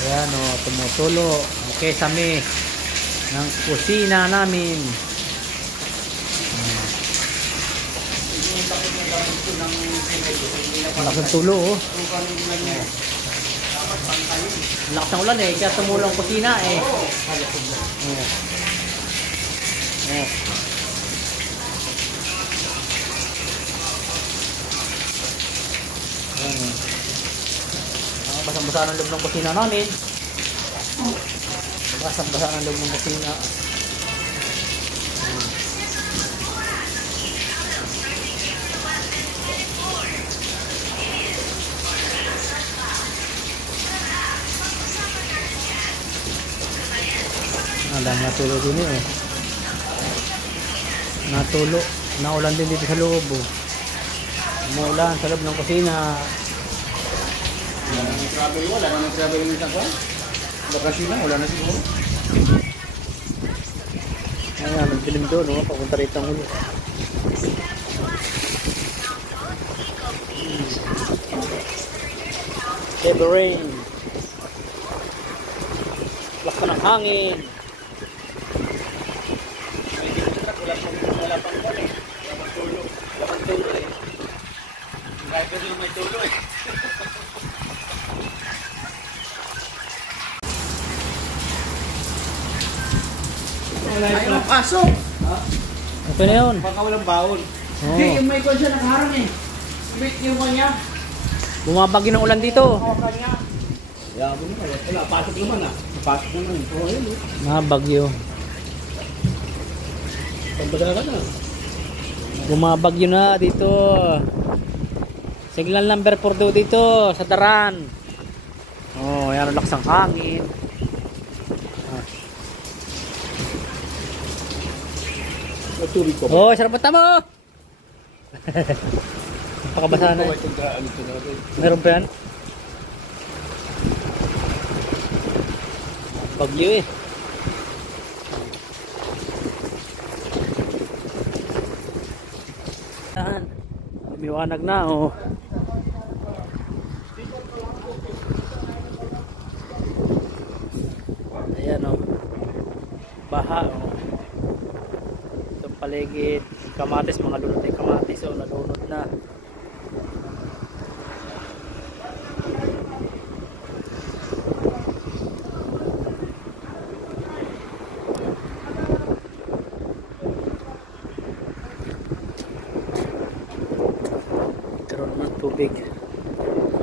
Ayan o, tumutulo ang kesame ng kusina namin. Lakas ng tulo oh. Lakas ng ulan eh, kaya tumulong kusina eh. Basang-basa ng loob ng kusina namin. Basang-basa ng loob ng kusina. Ang dami natulo din eh. Natulo. Naulan din dito sa loob. Umuulan sa loob ng kusina. Wala na ng travel, wala na ng travel yung isang kwan. Bakasyon na, wala na siguro. Ayan, nagdilim doon, no? Papunta rito ang ulo. Heavy rain. Lakas ng hangin. Wala pang kwan eh. Wala pang tulo. Wala pang tulo eh. Kahit kasi nung may tulo eh. Ayaw ang pasok. Okay na yun. Baka walang baon. Hindi, yung may kwan siya nakaharang eh. Yung kwan niya. Bumabagyo ng ulan dito. Kawakan niya. Yabo naman. Wala, pasok naman ah. Pasok naman. Oo, yun eh. Bumabagyo. Pagbaga ka na. Bumabagyo na dito. Signal number 4 dito sa Daran. Oh, yan ang lakas ng hangin. Tubig ko. Oh, sarap mata mo. Napakabasa na. Meron pa yan? Bagyo eh. Saan? Lumiwanag na oh. Ayan oh. Baha oh. Paligid, kamatis, mga lunod na kamatis o nalunod na. Karoon ng tubig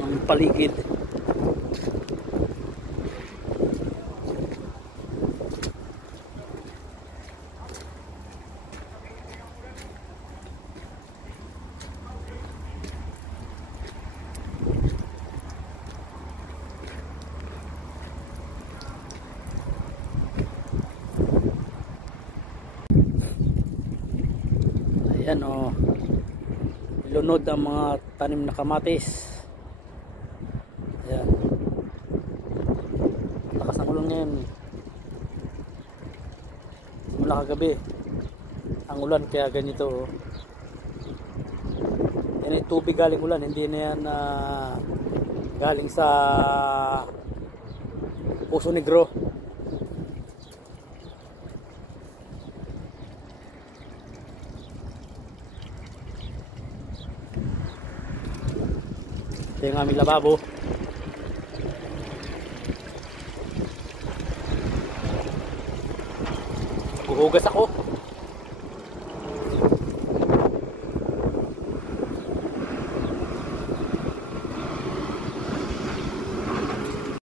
ang paligid. Ayan o, lunod ang mga tanim na kamatis. Ayan, lakas ng ulan ngayon simula kagabi ang ulan, kaya ganito oh. Yan yung tubig galing ulan, hindi na yan galing sa Poso Negro. Ito yung aming lababo. Huhugas ako.